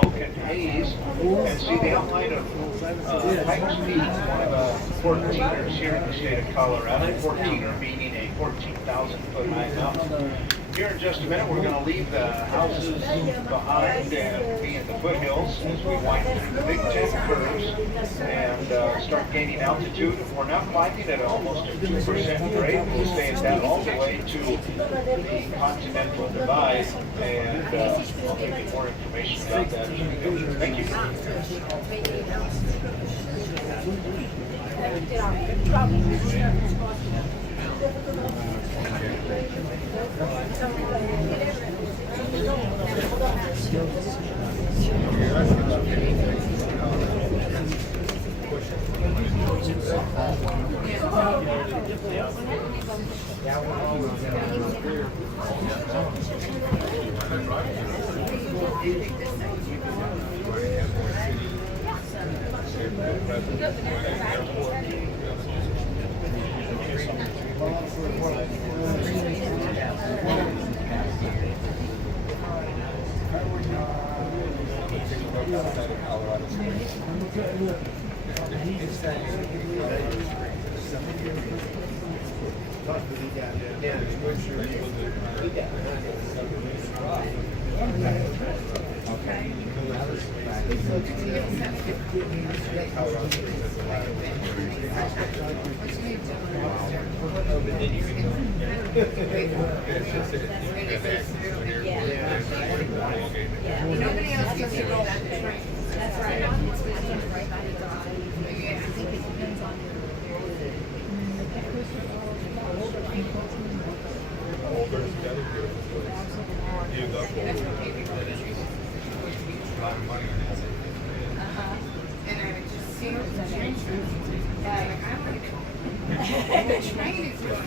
smoke and haze, and see the outline of Pikes Peak, one of the 14ers here in the state of Colorado. 14er meaning a 14,000-foot high mountain. Here in just a minute, we're going to leave the houses behind and be in the foothills as we wind through the Big Ten curves and start gaining altitude. We're now climbing at almost a 2% grade. We'll stay at that all the way to the Continental Divide, and I'll give you more information about that as we go through. Thank you. Nobody else gets to go that train. That's right. And I would just see the train. Like, I want to and the train is right.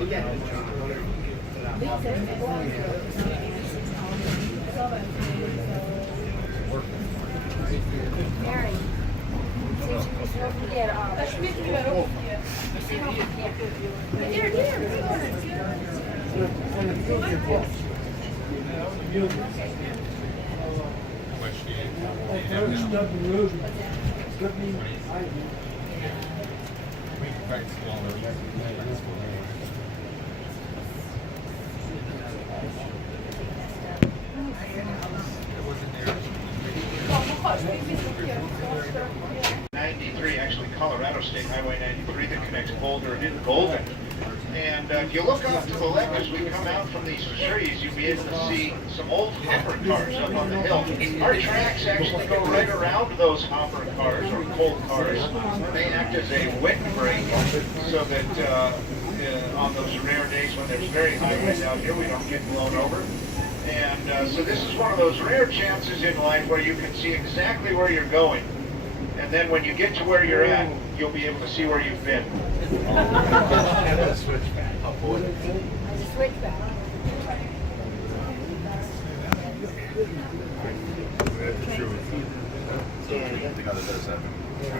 Yeah. Actually Colorado State Highway 93 that connects Boulder and Golden. And if you look off to the left as we come out from these trees, you'll be able to see some old hopper cars up on the hill. Our tracks actually go right around those hopper cars or coal cars. They act as a windbreak so that on those rare days when there's very high winds out here, we don't get blown over. And so this is one of those rare chances in life where you can see exactly where you're going. And then when you get to where you're at, you'll be able to see where you've been. Switchback. Switchback.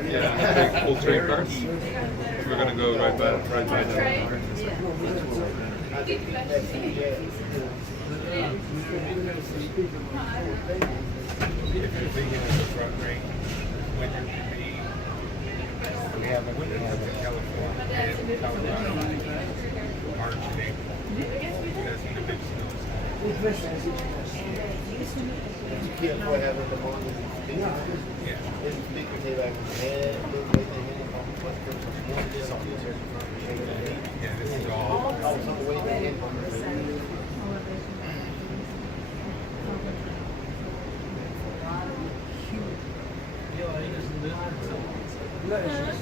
Yeah, full train cars. We're gonna go right by there. We have a winter in California, Colorado, March and April. That's when the big snows. You can't avoid having them on the Yeah. Yeah, this is all.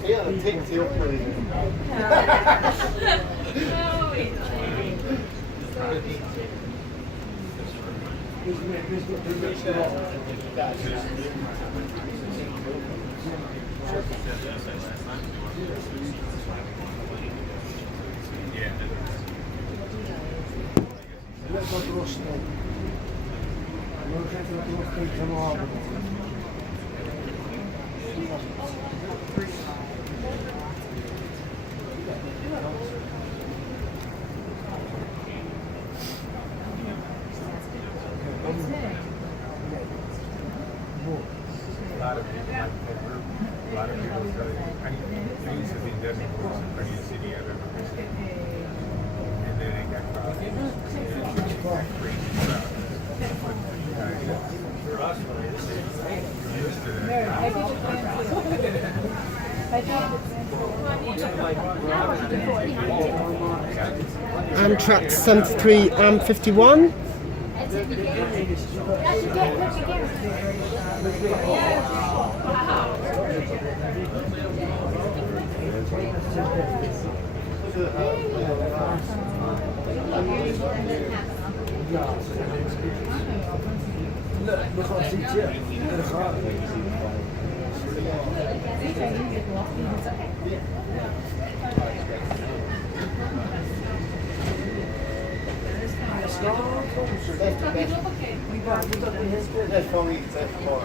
Yeah, take tail please. Yeah. A lot of people like Denver. A lot of people say, I used to think Denver was the prettiest city I've ever visited. And then it got crowded. And it got crazy crowded. For us, we're used to Amtrak 73, Am 51. That's only that far.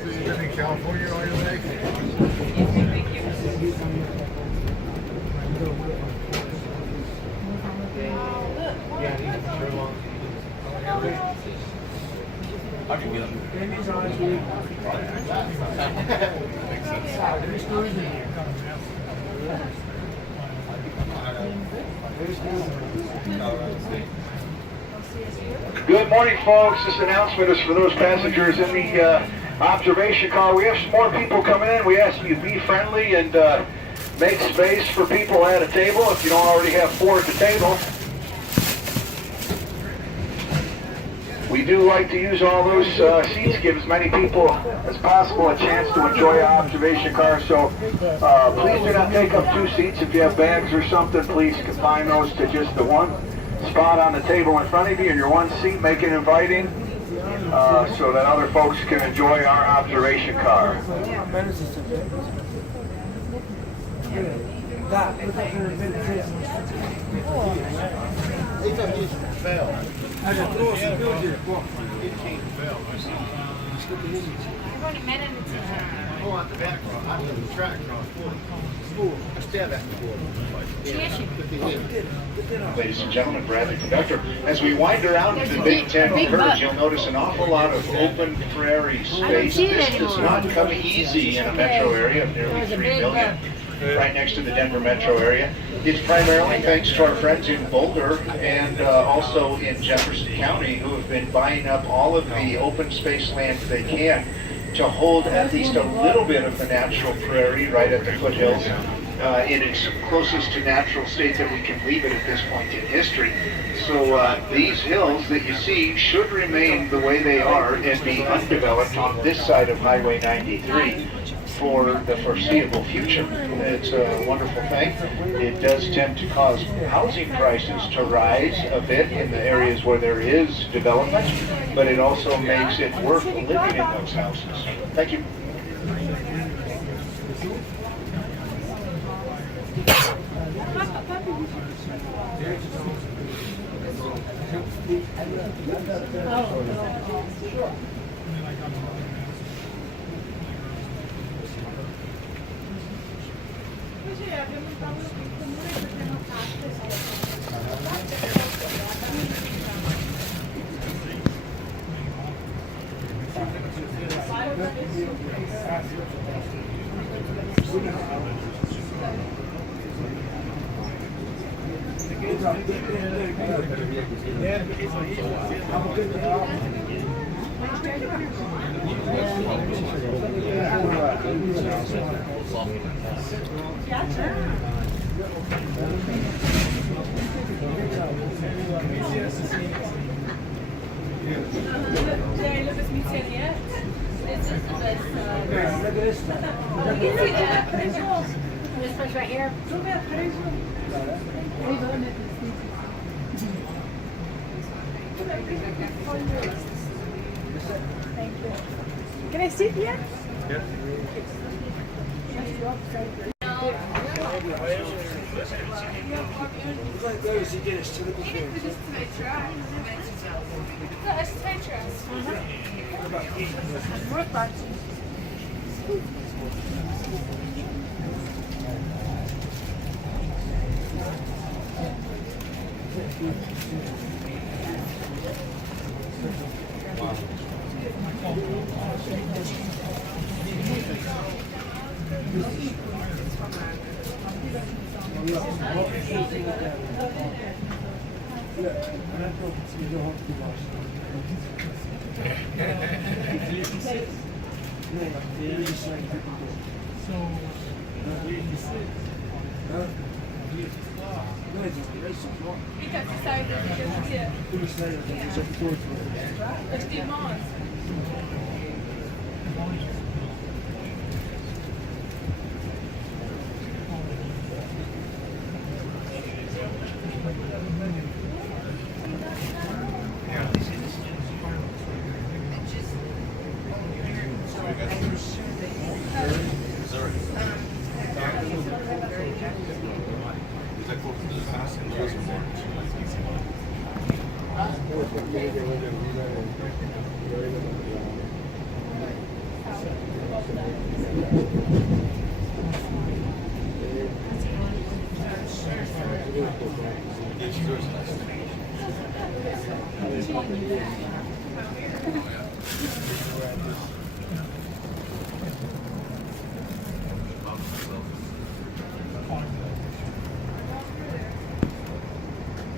So you've been in California all your life? Good morning, folks. This announcement is for those passengers in the observation car. We have some more people coming in. We ask you to be friendly and make space for people at a table if you don't already have 4 at the table. We do like to use all those seats, give as many people as possible a chance to enjoy our observation car. So please do not take up 2 seats. If you have bags or something, please confine those to just the one spot on the table in front of you and your one seat. Make it inviting so that other folks can enjoy our observation car. Oh, on the back, on the track, I stand at Ladies and gentlemen, Bradley Conductor. As we wind around to the Big Ten curve, you'll notice an awful lot of open prairie space. This does not come easy in a metro area of nearly 3 million, right next to the Denver metro area. It's primarily thanks to our friends in Boulder and also in Jefferson County, who have been buying up all of the open space land they can to hold at least a little bit of the natural prairie right at the foothills. In its closest to natural state that we can leave it at this point in history. So these hills that you see should remain the way they are and be undeveloped on this side of Highway 93 for the foreseeable future. It's a wonderful thing. It does tend to cause housing prices to rise a bit in the areas where there is development, but it also makes it worth living in those houses. Thank you. This place right here. Can I sit here? Yeah.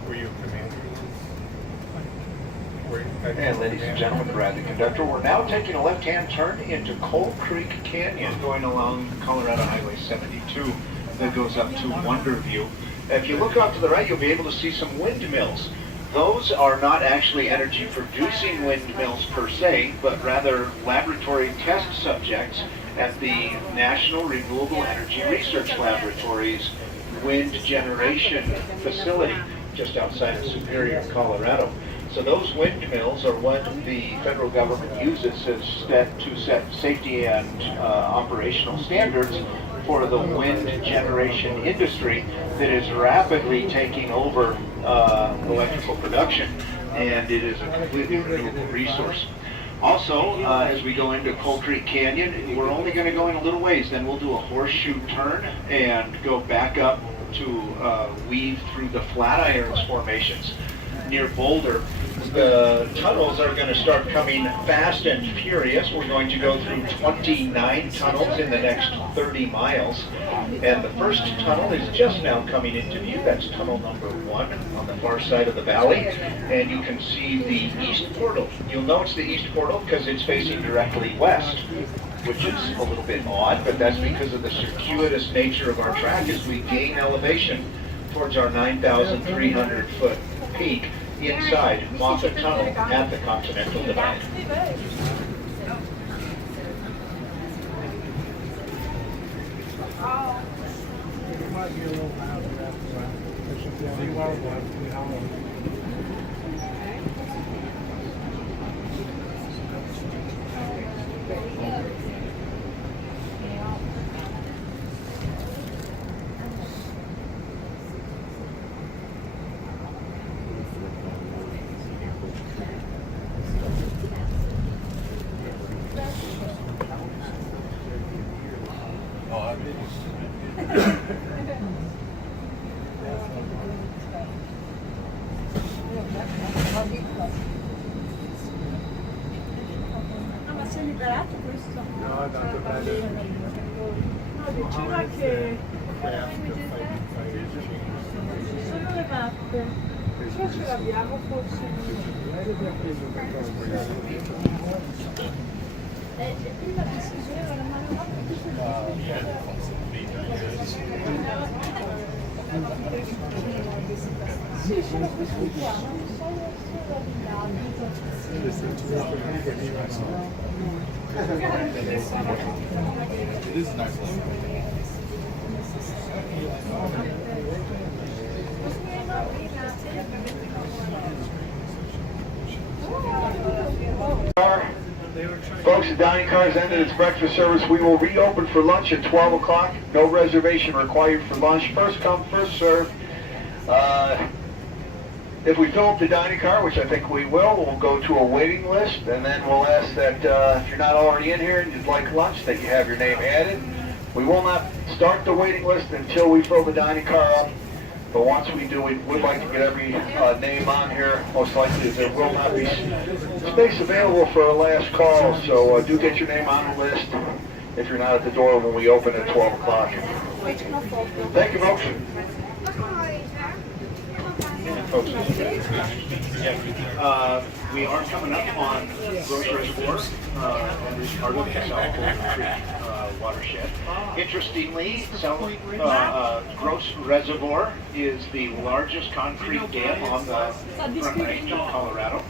Were you a commander? And ladies and gentlemen, Brad, the conductor, we're now taking a left-hand turn into Coal Creek Canyon, going along Colorado Highway 72 that goes up to Wonderview. If you look off to the right, you'll be able to see some windmills. Those are not actually energy-producing windmills per se, but rather laboratory test subjects at the National Renewable Energy Research Laboratory's wind generation facility just outside of Superior, Colorado. So those windmills are what the federal government uses to set safety and operational standards for the wind generation industry that is rapidly taking over electrical production, and it is a completely renewable resource. Also, as we go into Coal Creek Canyon, we're only going to go in a little ways, then we'll do a horseshoe turn and go back up to weave through the Flatirons formations near Boulder. The tunnels are going to start coming fast and furious. We're going to go through 29 tunnels in the next 30 miles. And the first tunnel is just now coming into view. That's tunnel number 1 on the far side of the valley. And you can see the east portal. You'll know it's the east portal because it's facing directly west, which is a little bit odd, but that's because of the circuitous nature of our track as we gain elevation towards our 9,300 foot peak inside Moffett Tunnel at the Continental Divide. Ma sei liberato questo? No, tanto bene. No, diceva che sono le mappe. Qua ce l'abbiamo forse. Prima che si usava la mano sì, sono questi qua, non so It is a nice one. Folks, the dining car has ended its breakfast service. We will reopen for lunch at 12 o'clock. No reservation required for lunch. First come, first serve. If we fill up the dining car, which I think we will, we'll go to a waiting list, and then we'll ask that if you're not already in here and you'd like lunch, that you have your name added. We will not start the waiting list until we fill the dining car up. But once we do, we would like to get every name on here. Most likely there will not be space available for a last call, so do get your name on the list if you're not at the door when we open at 12 o'clock. Thank you, folks. Folks, we are coming up on Gross Reservoir, and it's part of the South Golden Creek watershed. Interestingly, Gross Reservoir is the largest concrete dam on the Front Range of Colorado.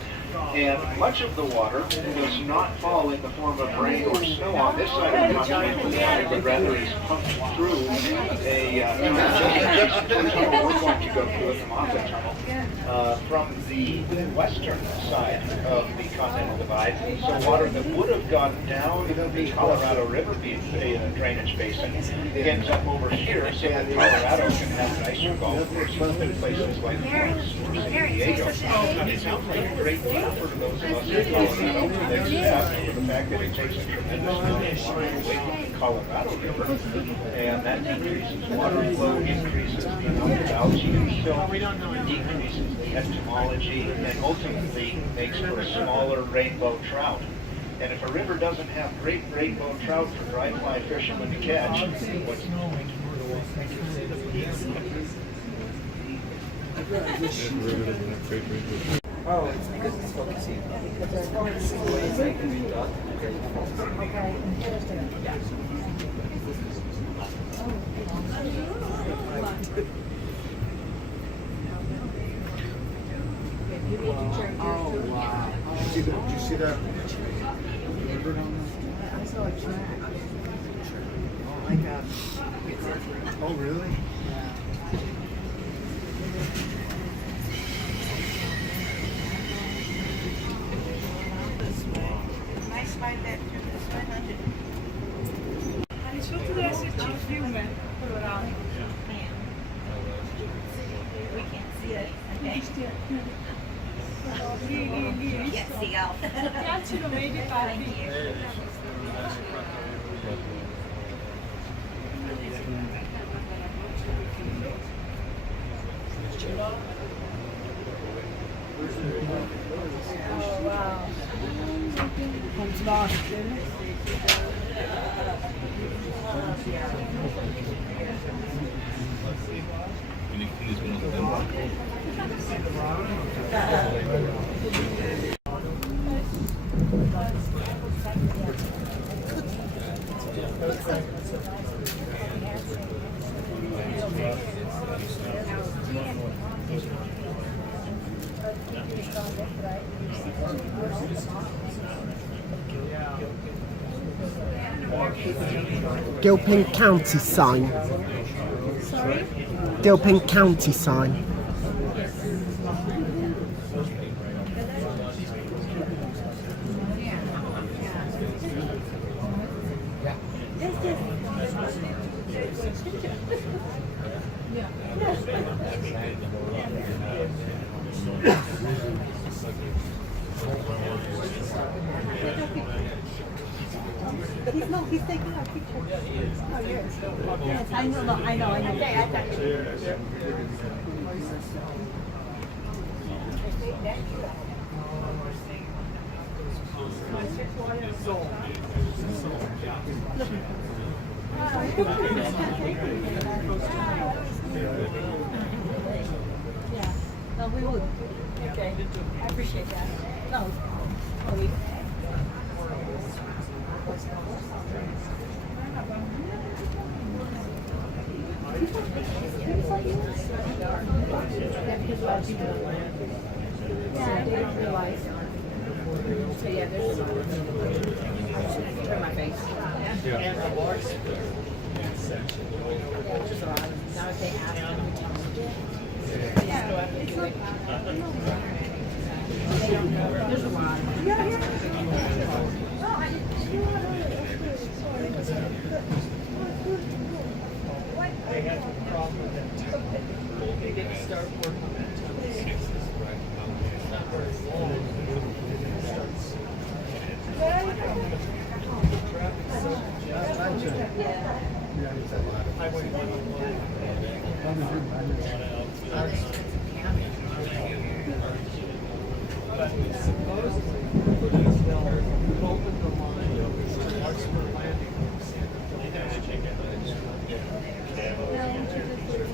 And much of the water does not fall in the form of rain or snow on this side of the continent, but rather is pumped through a just the tunnel we're going to go through at the Mountain Tunnel from the western side of the Continental Divide. So water that would have gone down the Colorado River, being a drainage basin, ends up over here so that Colorado can have nicer golf courses in places like Phoenix or San Diego. It sounds like a great deal for those of us in Colorado, except for the fact that it takes a tremendous amount of water away from the Colorado River, and that decreases water flow, increases the amount of algae and silt, decreases the entomology, and ultimately makes for a smaller rainbow trout. And if a river doesn't have great rainbow trout for dry fly fishermen to catch, what's Oh, it's because it's focusing. It's focusing the ways they can be done. Oh, wow. Did you see that? I saw a track. Oh my God. Oh, really? Yeah. Hij zult er eens een filmen. We can't see it. Can't see out. Piacciono vedi fatti. Oh wow. Komt lost. Gilpin County sign. Sorry? Gilpin County sign. He's taking our picture. Oh, yes. Yes, I know. Okay, I got you. Yeah, no, we would. Okay, I appreciate that. No, we. Yeah, I didn't realize. So yeah, there's turn my face. Yeah. Now I think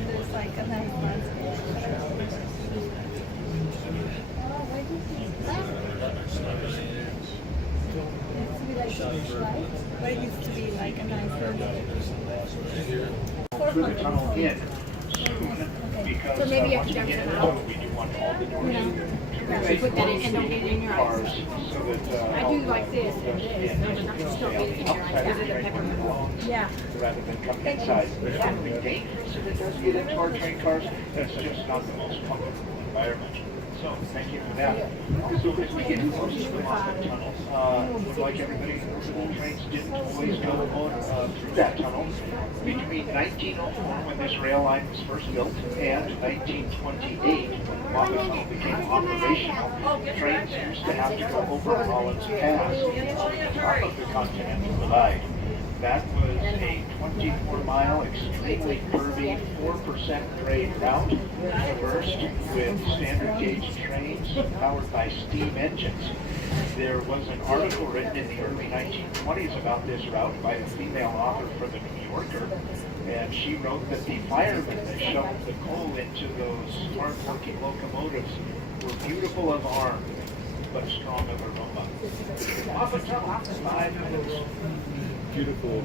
There's like a nice landscape. But it used to be like a nice Through the tunnel in soon, because So maybe once after we get that's it out. out, we do want all the doors Yeah, you put that in and don't get it in your cars eyes. so that I do like this and this. No, but not just don't get it in your eyes. Because of the peppermint. Yeah. rather than coming inside. It's going to be dangerous if it does get into our train cars. It's just not the most comfortable environment. So thank you for that. So as we get close to the Moffat Tunnel, like everybody knows, the trains didn't always go through that tunnel. Between 1904, when this rail line was first built, and 1928, when the Moffat Tunnel became operational, trains used to have to go over Rollins Pass on top of the Continental Divide. That was a 24-mile, extremely curvy, 4% grade route, traversed with standard gauge trains powered by steam engines. There was an article written in the early 1920s about this route by a female author for the New Yorker, and she wrote that the firemen that shoved the coal into those hard-working locomotives were beautiful of arm, but strong of aroma. Moffat Tunnel, 5 minutes. Beautiful.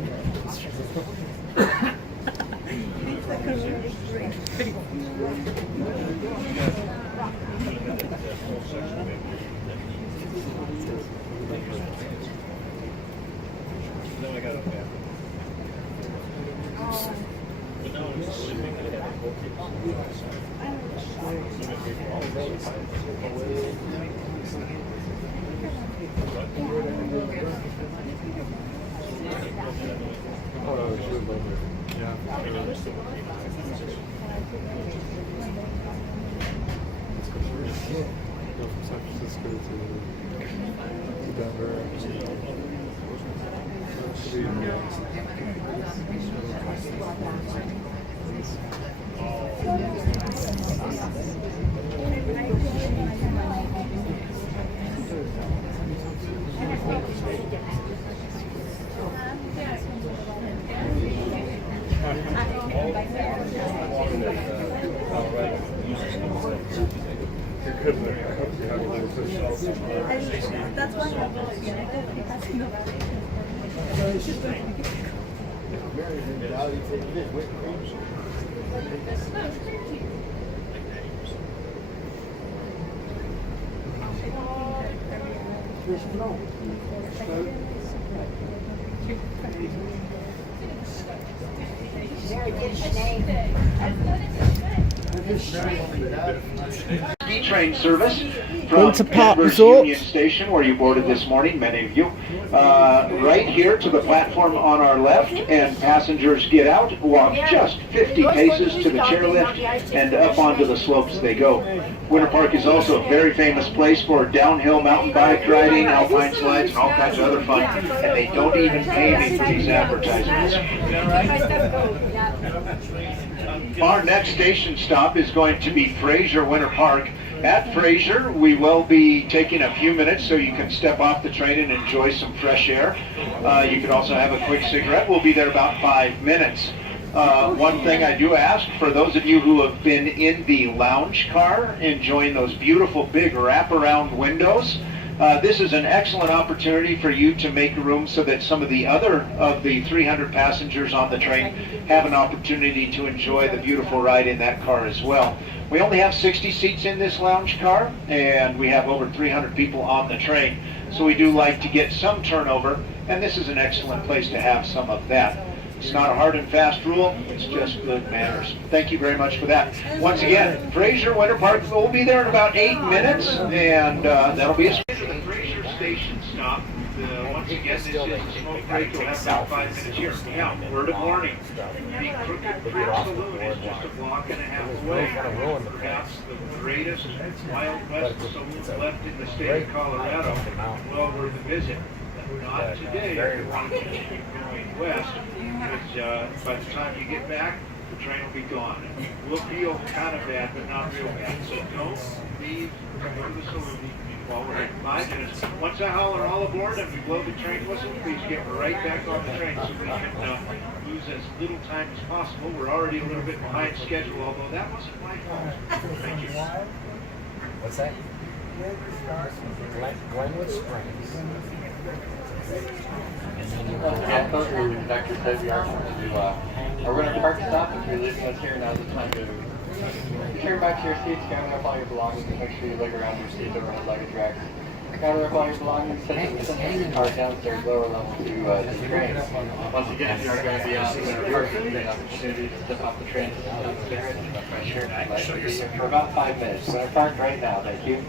Oh, sure, but yeah. Go from San Francisco to Denver. That's why I'm going United because you know. Train service from Winter Park Denver's Resort. Union Station, where you boarded this morning, many of you, right here to the platform on our left, and passengers get out, walk just 50 paces to the chairlift, and up onto the slopes they go. Winter Park is also a very famous place for downhill mountain bike riding, alpine slides, and all kinds of other fun, and they don't even pay me for these advertisements. Our next station stop is going to be Fraser Winter Park. At Fraser, we will be taking a few minutes so you can step off the train and enjoy some fresh air. You can also have a quick cigarette. We'll be there about 5 minutes. One thing I do ask, for those of you who have been in the lounge car, enjoying those beautiful big wraparound windows, this is an excellent opportunity for you to make room so that some of the other of the 300 passengers on the train have an opportunity to enjoy the beautiful ride in that car as well. We only have 60 seats in this lounge car, and we have over 300 people on the train, so we do like to get some turnover, and this is an excellent place to have some of that. It's not a hard and fast rule, it's just good manners. Thank you very much for that. Once again, Fraser Winter Park will be there in about 8 minutes, and that'll be a the Fraser station stop. Once again, this is a smoke break. We'll have about 5 minutes here. Now, word of warning. The Crooked Creek Saloon is just a block and a half away. Perhaps the greatest Wild West saloon left in the state of Colorado. Well worth a visit. Not today. We're going west. because by the time you get back, the train will be gone. We'll feel kind of bad, but not real bad. So don't leave go to the saloon while we're in 5 minutes. Once I holler all aboard and we blow the train whistle, please get right back on the train so we can lose as little time as possible. We're already a little bit behind schedule, although that wasn't my fault. Thank you. What's that? Glenwood Springs. Dr. said we are going to do we're going to park stop. If you're leaving us here, now's the time to return back to your seats, gather up all your belongings, and make sure you look around your seats over the luggage racks. Gather up all your belongings, set them in the car downstairs, lower level to the train. Once you get here, you're going to be out in the park, an opportunity to step off the train, fresh air, and be here for about 5 minutes. We're going to park right now. Thank you.